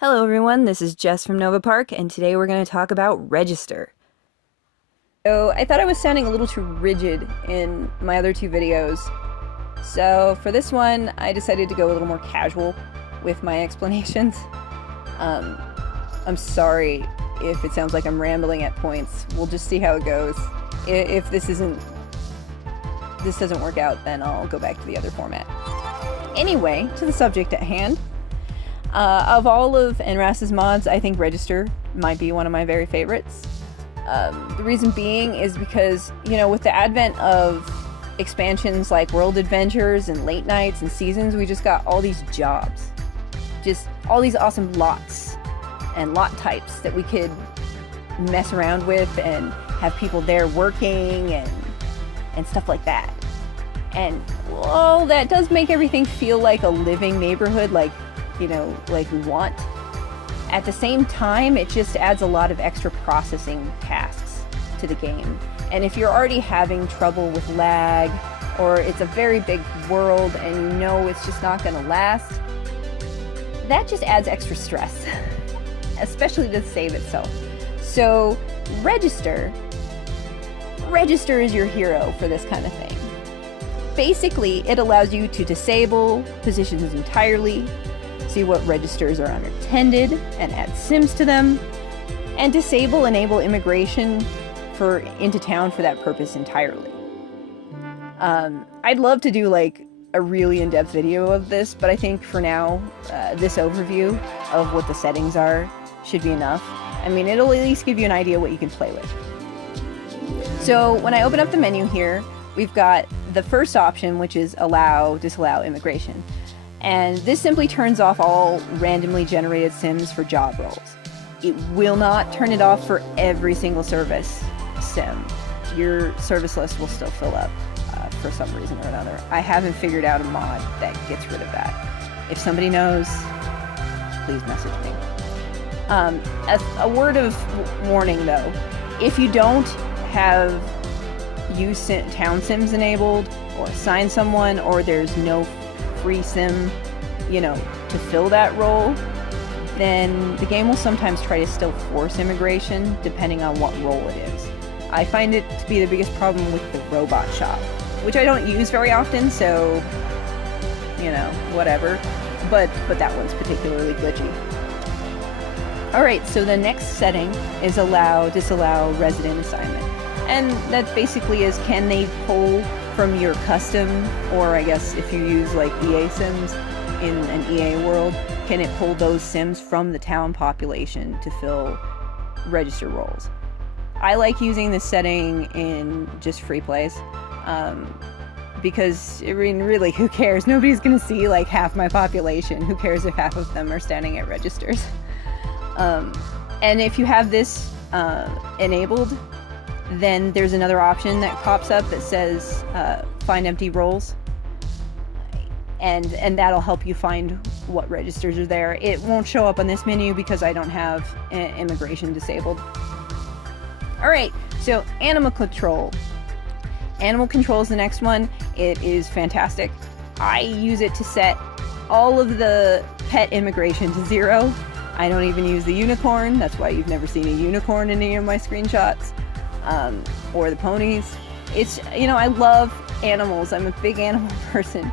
Hello everyone, this is Jess from Nova Park, and today we're going to talk about register. So I thought I was sounding a little too rigid in my other two videos, so for this one I decided to go a little more casual with my explanations. I'm sorry if it sounds like I'm rambling at points. We'll just see how it goes. If this doesn't work out, then I'll go back to the other format. Anyway, to the subject at hand. Of all of Nraas's mods, I think Register might be one of my very favorites. The reason being is because, you know, with the advent of expansions like World Adventures and Late Nights and Seasons, we just got all these jobs. Just all these awesome lots and lot types that we could mess around with and have people there working and stuff like that. And, well, that does make everything feel like a living neighborhood, like we want. At the same time, it just adds a lot of extra processing tasks to the game. And if you're already having trouble with lag, or it's a very big world and you know it's just not going to last, that just adds extra stress, especially to save itself. So Register is your hero for this kind of thing. Basically, it allows you to disable positions entirely, see what registers are unattended, and add sims to them, and enable immigration into town for that purpose entirely. I'd love to do like a really in-depth video of this, but I think for now, this overview of what the settings are should be enough. I mean, it'll at least give you an idea what you can play with. So when I open up the menu here, we've got the first option, which is disallow immigration. And this simply turns off all randomly generated sims for job roles. It will not turn it off for every single service sim. Your service list will still fill up for some reason or another. I haven't figured out a mod that gets rid of that. If somebody knows, please message me. A word of warning though, if you don't have use town sims enabled or assign someone, or there's no free sim, to fill that role, then the game will sometimes try to still force immigration depending on what role it is. I find it to be the biggest problem with the robot shop, which I don't use very often, so, whatever. But that one's particularly glitchy. Alright, so the next setting is disallow resident assignment. And that basically is, can they pull from your custom, or I guess if you use like EA sims in an EA world, can it pull those sims from the town population to fill register roles? I like using this setting in just free plays, because really, who cares? Nobody's gonna see like half my population. Who cares if half of them are standing at registers? And if you have this enabled, then there's another option that pops up that says find empty roles, and that'll help you find what registers are there. It won't show up on this menu because I don't have immigration disabled. Alright, so animal control. Animal control is the next one. It is fantastic. I use it to set all of the pet immigration to 0. I don't even use the unicorn. That's why you've never seen a unicorn in any of my screenshots. Or the ponies. It's, I love animals. I'm a big animal person,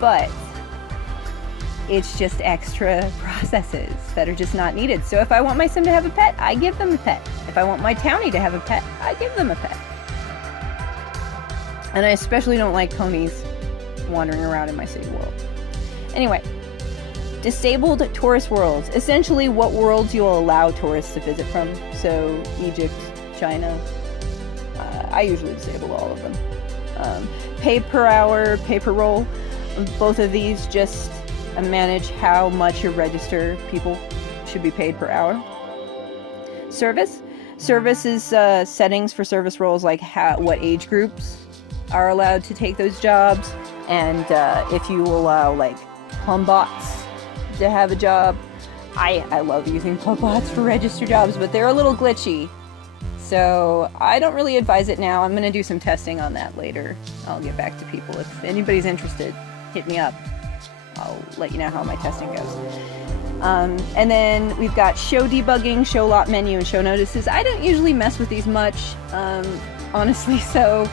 but it's just extra processes that are just not needed. So if I want my sim to have a pet, I give them a pet. If I want my townie to have a pet, I give them a pet. And I especially don't like ponies wandering around in my city world. Anyway, disabled tourist worlds. Essentially what worlds you'll allow tourists to visit from. So Egypt, China. I usually disable all of them. Pay per hour, pay per roll. Both of these just manage how much your register people should be paid per hour. Service. Service is settings for service roles, like what age groups are allowed to take those jobs, and if you allow like plumbots to have a job. I love using plumbots for register jobs, but they're a little glitchy. So I don't really advise it now. I'm going to do some testing on that later. I'll get back to people. If anybody's interested, hit me up. I'll let you know how my testing goes. And then we've got show debugging, show lot menu, and show notices. I don't usually mess with these much, honestly, so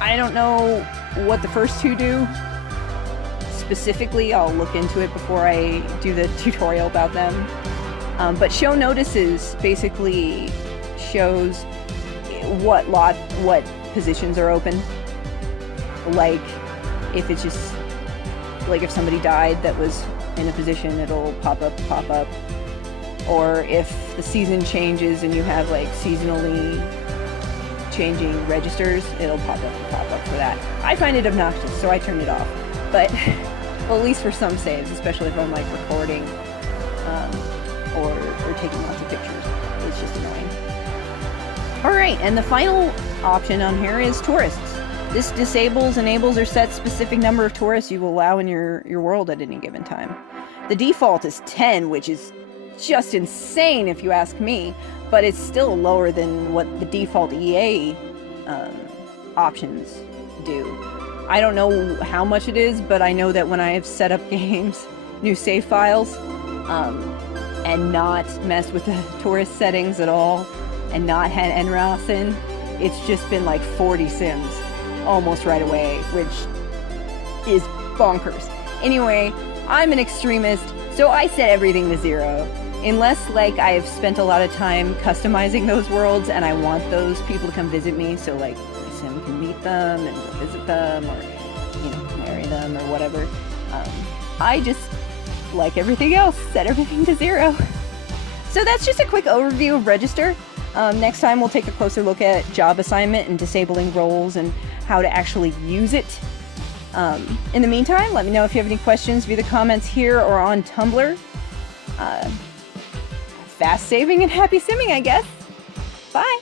I don't know what the first two do. Specifically, I'll look into it before I do the tutorial about them. But show notices basically shows what positions are open. Like, if it's just, like if somebody died that was in a position, it'll pop up. Or if the season changes and you have like seasonally changing registers, it'll pop up for that. I find it obnoxious, so I turn it off. But, well, at least for some saves, especially if I'm like recording, or taking lots of pictures. It's just annoying. Alright, and the final option on here is tourists. This disables, enables, or sets specific number of tourists you will allow in your world at any given time. The default is 10, which is just insane if you ask me, but it's still lower than what the default EA options do. I don't know how much it is, but I know that when I have set up games, new save files, and not messed with the tourist settings at all, and not had Nraas in, it's just been like 40 sims almost right away, which is bonkers. Anyway, I'm an extremist, so I set everything to 0. Unless, like, I have spent a lot of time customizing those worlds and I want those people to come visit me, so, like, my sim can meet them and go visit them, or, you know, marry them, or whatever. I just, like everything else, set everything to 0. So that's just a quick overview of Register. Next time we'll take a closer look at job assignment and disabling roles and how to actually use it. In the meantime, let me know if you have any questions via the comments here or on Tumblr. Fast saving and happy simming, I guess. Bye!